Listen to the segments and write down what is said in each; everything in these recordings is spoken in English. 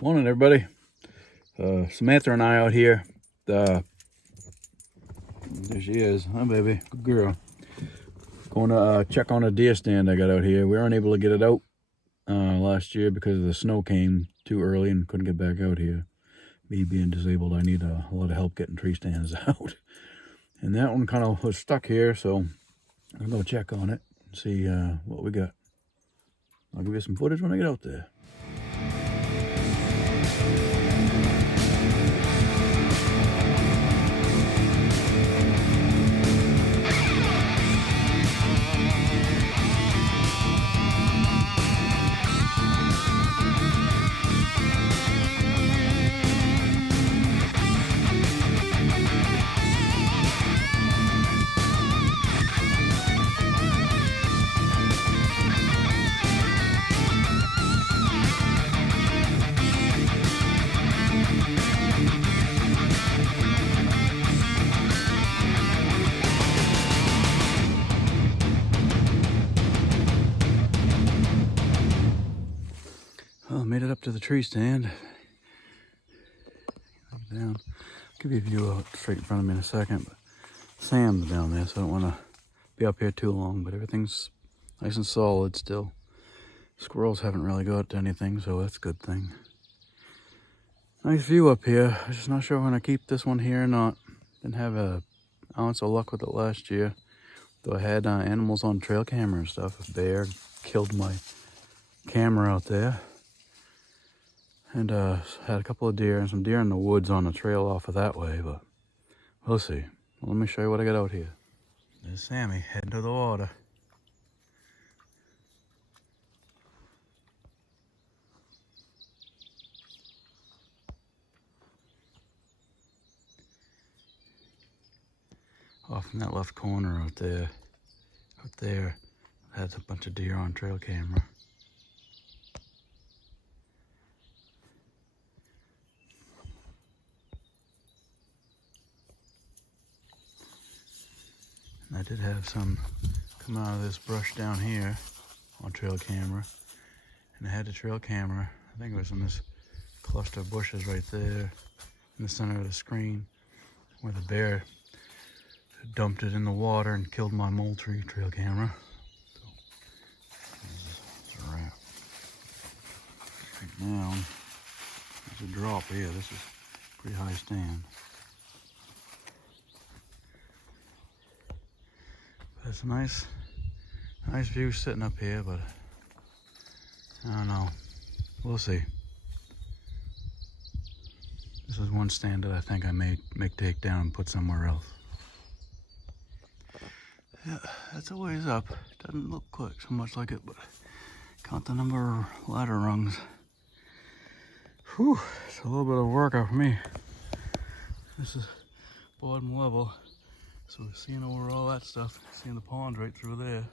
Morning, everybody. Samantha and I out here. There she is. Hi, baby. Good girl. Going to check on a deer stand I got out here. We weren't able to get it out last year because the snow came too early and couldn't get back out here. Me being disabled, I need a lot of help getting tree stands out. And that one kind of was stuck here, so I'm going to check on it and see what we got. I'll give you some footage when I get out there. Well, I made it up to the tree stand. Down. I'll give you a view out straight in front of me in a second. But Sam's down there, so I don't want to be up here too long. But everything's nice and solid still. Squirrels haven't really got to anything, so that's a good thing. Nice view up here. I'm just not sure if I'm going to keep this one here or not. Didn't have an ounce of luck with it last year. Though I had animals on trail camera and stuff. A bear killed my camera out there. And had a couple of deer and some deer in the woods on the trail off of that way, but we'll see. Well, let me show you what I got out here. There's Sammy heading to the water. Off in that left corner out there, had a bunch of deer on trail camera. And I did have some come out of this brush down here on trail camera. And I had the trail camera, I think it was in this cluster of bushes right there in the center of the screen where the bear dumped it in the water and killed my Moultrie trail camera. So, this is a wrap. Right now, there's a drop here. This is a pretty high stand. But it's a nice view sitting up here, but I don't know. We'll see. This is one stand that I think I may take down and put somewhere else. Yeah, that's a ways up. Doesn't look quite so much like it, but count the number of ladder rungs. Whew, it's a little bit of workout for me. This is bottom level, so we're seeing over all that stuff. Seeing the pond right through there.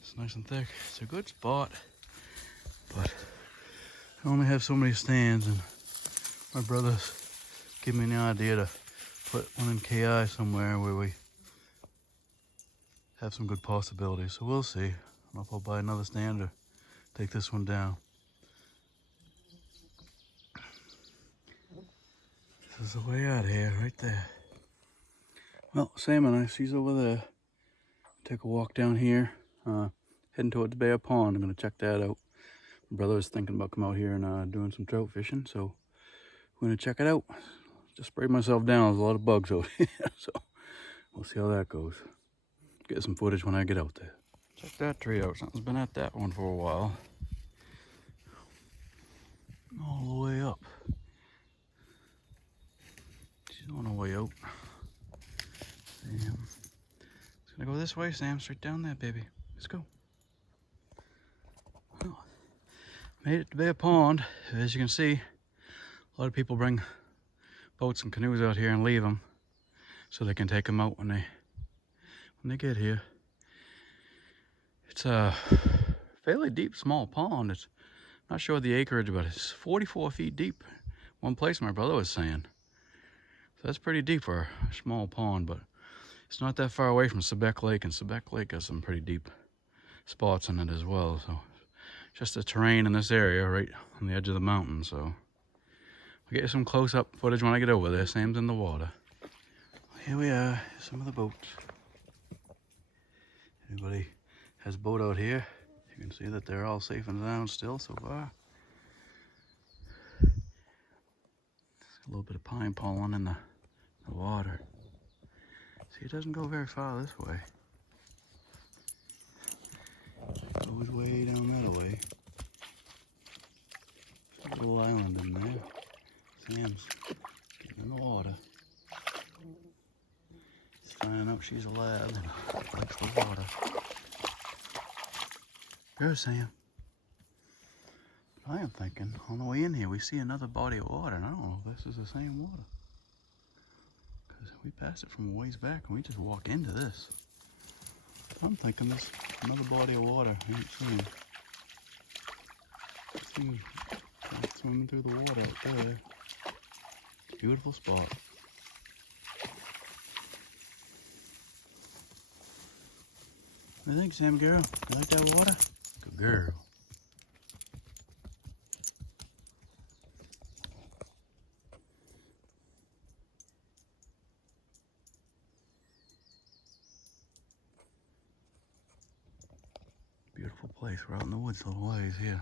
It's nice and thick. It's a good spot, but I only have so many stands, and my brother's giving me the idea to put one in KI somewhere where we have some good possibilities. So we'll see. I don't know if I'll buy another stand or take this one down. This is the way out here, right there. Well, Sam and I, she's over there. Take a walk down here, heading towards Bear Pond. I'm gonna check that out. My brother was thinking about coming out here and doing some trout fishing, so we're gonna check it out. Just sprayed myself down. There's a lot of bugs out here, so we'll see how that goes. Get some footage when I get out there. Check that tree out. Something's been at that one for a while. All the way up. She's on her way out. Sam. It's gonna go this way, Sam. Straight down there, baby. Let's go. Well, made it to Bear Pond. As you can see, a lot of people bring boats and canoes out here and leave them so they can take them out when they get here. It's a fairly deep, small pond. It's not sure the acreage, but it's 44 feet deep. One place my brother was saying. So that's pretty deep for a small pond, but it's not that far away from Sebec Lake, and Sebec Lake has some pretty deep spots in it as well. So just the terrain in this area right on the edge of the mountain. So I'll get you some close-up footage when I get over there. Sam's in the water. Here we are, some of the boats. Anybody has a boat out here, you can see that they're all safe and sound still so far. A little bit of pine pollen in the water. See, it doesn't go very far this way. It goes way down that way. There's a little island in there. Sam's getting in the water. She's finding out she's a lad and likes the water. Go, Sam. I am thinking, on the way in here, we see another body of water, and I don't know if this is the same water. Because we passed it from a ways back, and we just walked into this. I'm thinking there's another body of water I ain't seen. See, swimming through the water out there. Beautiful spot. What do you think, Sam girl? You like that water? Good girl. Beautiful place. We're out in the woods a little ways here.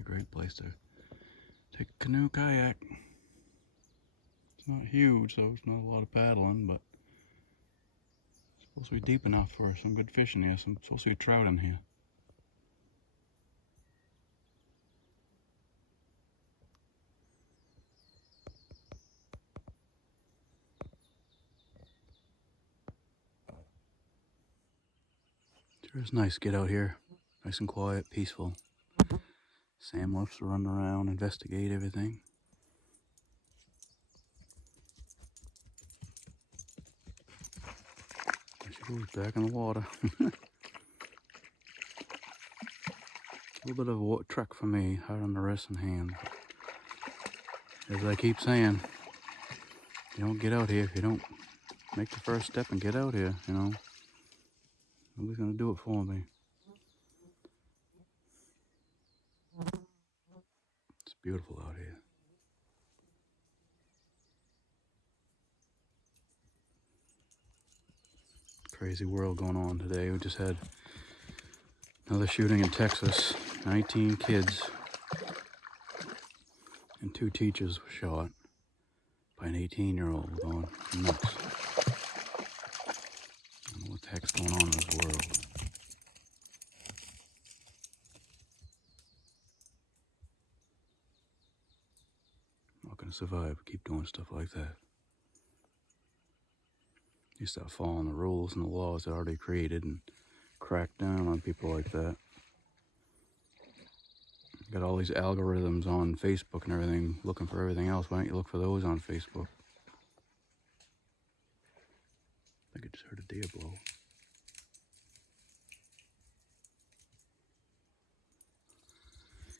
A great place to take a canoe, kayak. It's not huge, so it's not a lot of paddling, but it's supposed to be deep enough for some good fishing here. Some supposed to be trout in here. It's nice to get out here, nice and quiet, peaceful. Sam loves to run around, investigate everything. There she goes back in the water. A little bit of a trek for me, hard on the wrist and hand. As I keep saying, you don't get out here if you don't make the first step and get out here, you know. Nobody's gonna do it for me. It's beautiful out here. Crazy world going on today. We just had another shooting in Texas. 19 kids and 2 teachers were shot by an 18-year-old going nuts. I don't know what the heck's going on in this world. I'm not gonna survive, keep doing stuff like that. You start following the rules and the laws that are already created and crack down on people like that. Got all these algorithms on Facebook and everything, looking for everything else. Why don't you look for those on Facebook? I think I just heard a deer blow.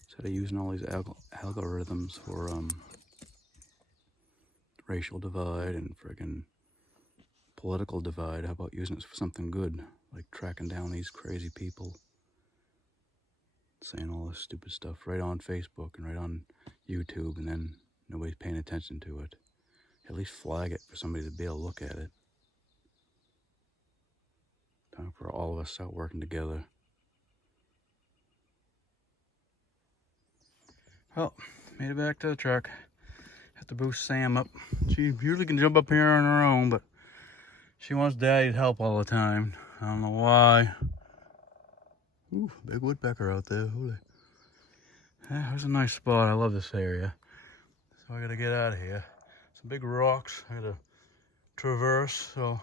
Instead of using all these algorithms for racial divide and friggin' political divide, how about using it for something good, like tracking down these crazy people, saying all this stupid stuff right on Facebook and right on YouTube, and then nobody's paying attention to it. At least flag it for somebody to be able to look at it. Time for all of us to start working together. Well, made it back to the truck. Have to boost Sam up. She usually can jump up here on her own, but she wants Daddy's help all the time. I don't know why. Ooh, big woodpecker out there. Holy. Yeah, there's a nice spot. I love this area. So I gotta get out of here. Some big rocks I gotta traverse, so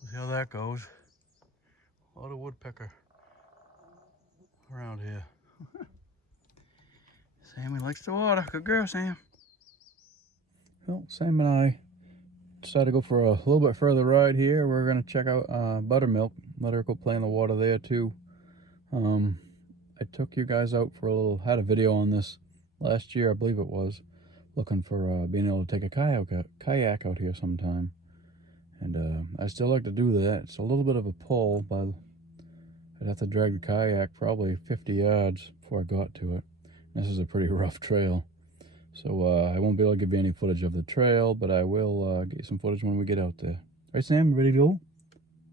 we'll see how that goes. A lot of woodpecker around here. Sammy likes the water. Good girl, Sam. Well, Sam and I decided to go for a little bit further ride here. We're gonna check out Buttermilk. Let her go play in the water there too. I took you guys out for a little, had a video on this last year, I believe it was, looking for being able to take a kayak out here sometime. And I still like to do that. It's a little bit of a pull, but I'd have to drag the kayak probably 50 yards before I got to it. This is a pretty rough trail. So I won't be able to give you any footage of the trail, but I will get you some footage when we get out there. Right, Sam, ready to go?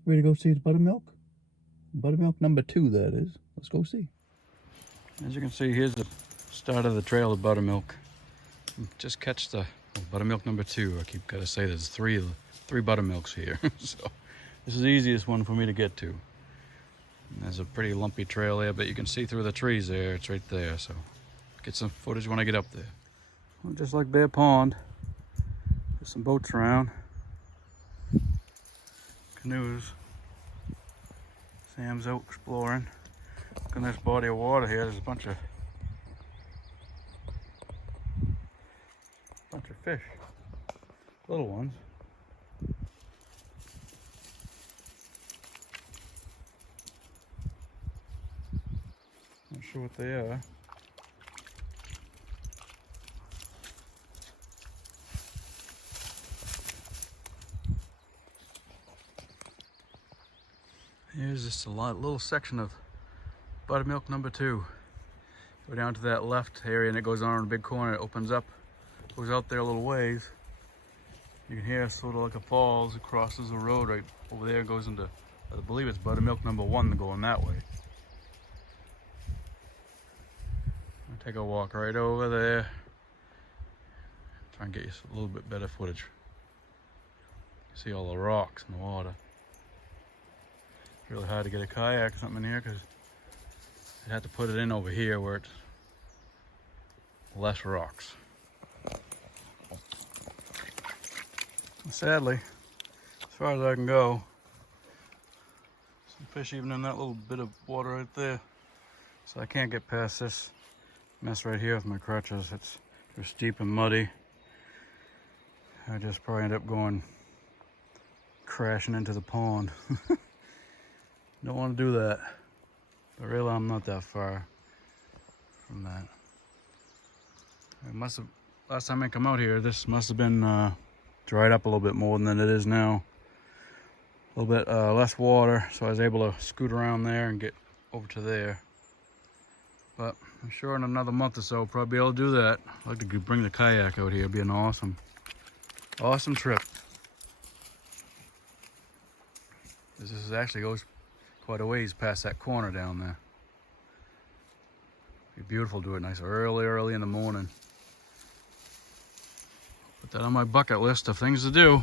Ready to go see the buttermilk? Buttermilk number 2, that is. Let's go see. As you can see, here's the start of the trail of buttermilk. Just catch the buttermilk number 2. I keep gotta say there's three buttermilks here. So this is the easiest one for me to get to. And there's a pretty lumpy trail there, but you can see through the trees there. It's right there. So get some footage when I get up there. Well, just like Bear Pond, there's some boats around, canoes. Sam's out exploring. Look in this body of water here. There's a bunch of fish, little ones. Not sure what they are. Here's just a little section of buttermilk number 2. Go down to that left area and it goes on in a big corner. It opens up, goes out there a little ways. You can hear sort of like a falls. It crosses the road right over there. It goes into, I believe it's buttermilk number 1 going that way. I'll take a walk right over there. Try and get you a little bit better footage. See all the rocks in the water. Really hard to get a kayak or something in here because you have to put it in over here where it's less rocks. Sadly, as far as I can go, some fish even in that little bit of water right there. So I can't get past this mess right here with my crutches. It's too steep and muddy. I just probably end up going crashing into the pond. Don't want to do that, but really I'm not that far from that. It must have, last time I come out here, this must have been dried up a little bit more than it is now. A little bit less water, so I was able to scoot around there and get over to there. But I'm sure in another month or so I'll probably be able to do that. I'd like to bring the kayak out here. It'd be an awesome trip. This actually goes quite a ways past that corner down there. Be beautiful to do it nice early in the morning. Put that on my bucket list of things to do.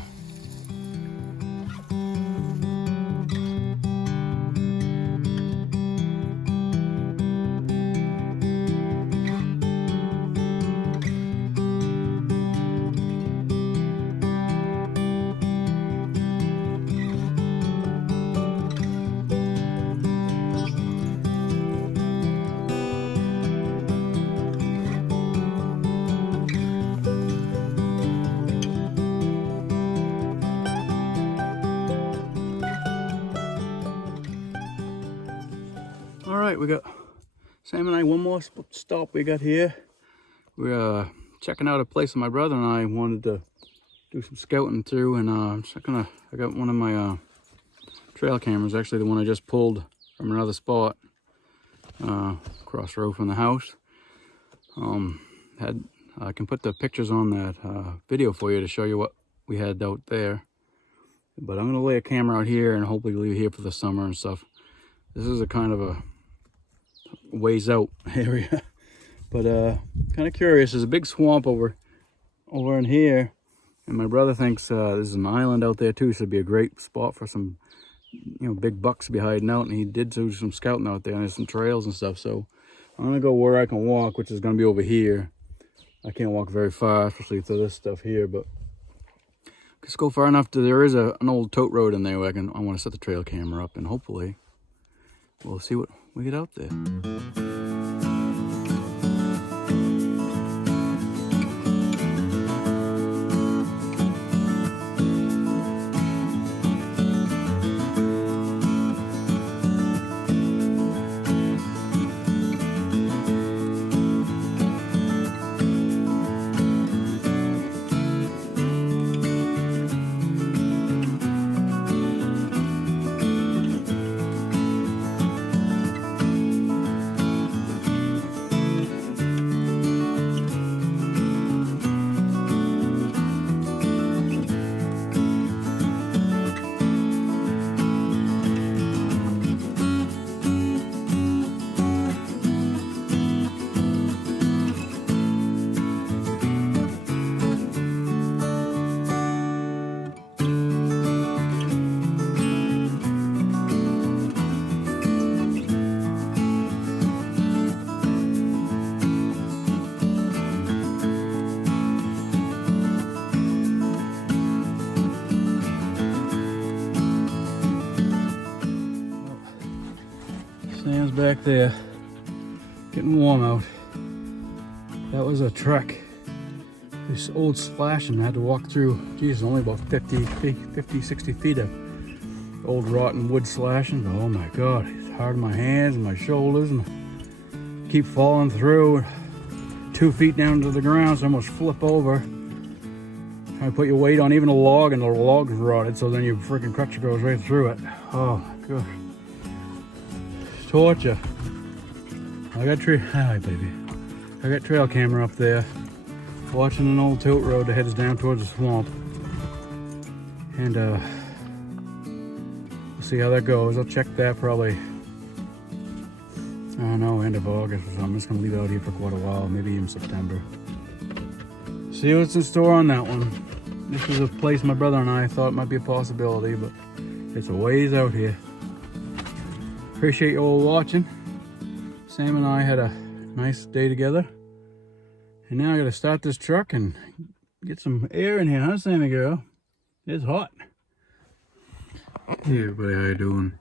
All right, we got Sam and I, one more stop we got here. We're checking out a place that my brother and I wanted to do some scouting through, and I got one of my trail cameras, actually the one I just pulled from another spot across the road from the house. I can put the pictures on that video for you to show you what we had out there. But I'm gonna lay a camera out here and hopefully leave it here for the summer and stuff. This is a kind of a ways out area, but kind of curious. There's a big swamp over in here, and my brother thinks there's an island out there too, so it'd be a great spot for some, big bucks to be hiding out. And he did do some scouting out there, and there's some trails and stuff. So I'm gonna go where I can walk, which is gonna be over here. I can't walk very far, especially through this stuff here, but just go far enough to, there is an old tote road in there where I want to set the trail camera up, and hopefully we'll see what we get out there. Sam's back there, getting warm out. That was a trek. This old slashing I had to walk through, geez, only about 50, 60 feet of old rotten wood slashing. Oh my God, it's hard on my hands and my shoulders, and keep falling through. 2 feet down to the ground, so I almost flip over. Try to put your weight on even a log, and the log's rotted, so then your freaking crutch goes right through it. Oh my God. Torture. I got hi baby. I got trail camera up there, watching an old tilt road that heads down towards the swamp. And we'll see how that goes. I'll check that probably, I don't know, end of August or something. I'm just gonna leave it out here for quite a while, maybe even September. See what's in store on that one. This is a place my brother and I thought might be a possibility, but it's a ways out here. Appreciate you all watching. Sam and I had a nice day together. And now I gotta start this truck and get some air in here, huh, Sammy girl? It's hot. Hey everybody, how you doing?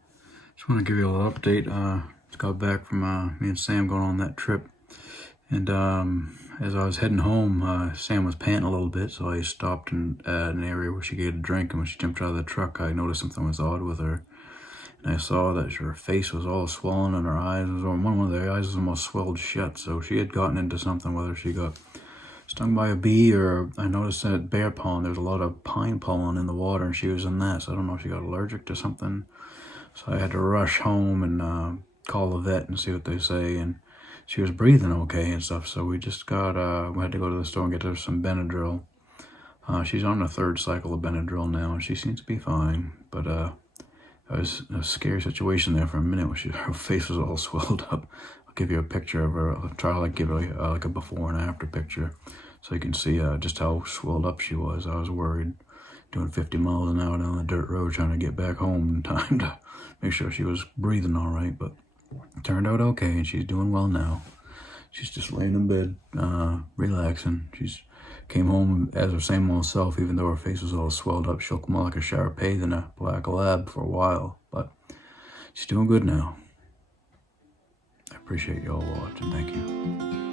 Just want to give you a little update. Just got back from me and Sam going on that trip. And as I was heading home, Sam was panting a little bit, so I stopped in an area where she could get a drink. And when she jumped out of the truck, I noticed something was odd with her. And I saw that her face was all swollen and her eyes was, one of the eyes was almost swelled shut. So she had gotten into something, whether she got stung by a bee, or I noticed that bear pollen, there's a lot of pine pollen in the water, and she was in that. So I don't know if she got allergic to something. So I had to rush home and call the vet and see what they say. And she was breathing okay and stuff. So we just got, we had to go to the store and get her some Benadryl. She's on the 3rd cycle of Benadryl now, and she seems to be fine. But it was a scary situation there for a minute when her face was all swelled up. I'll give you a picture of her. I'll try to give you like a before and after picture so you can see just how swelled up she was. I was worried, doing 50 miles an hour down the dirt road trying to get back home in time to make sure she was breathing all right. But it turned out okay, and she's doing well now. She's just laying in bed, relaxing. She's came home as her same old self, even though her face was all swelled up. She looked more like a Shar-Pei than a black lab for a while, but she's doing good now. I appreciate you all watching. Thank you.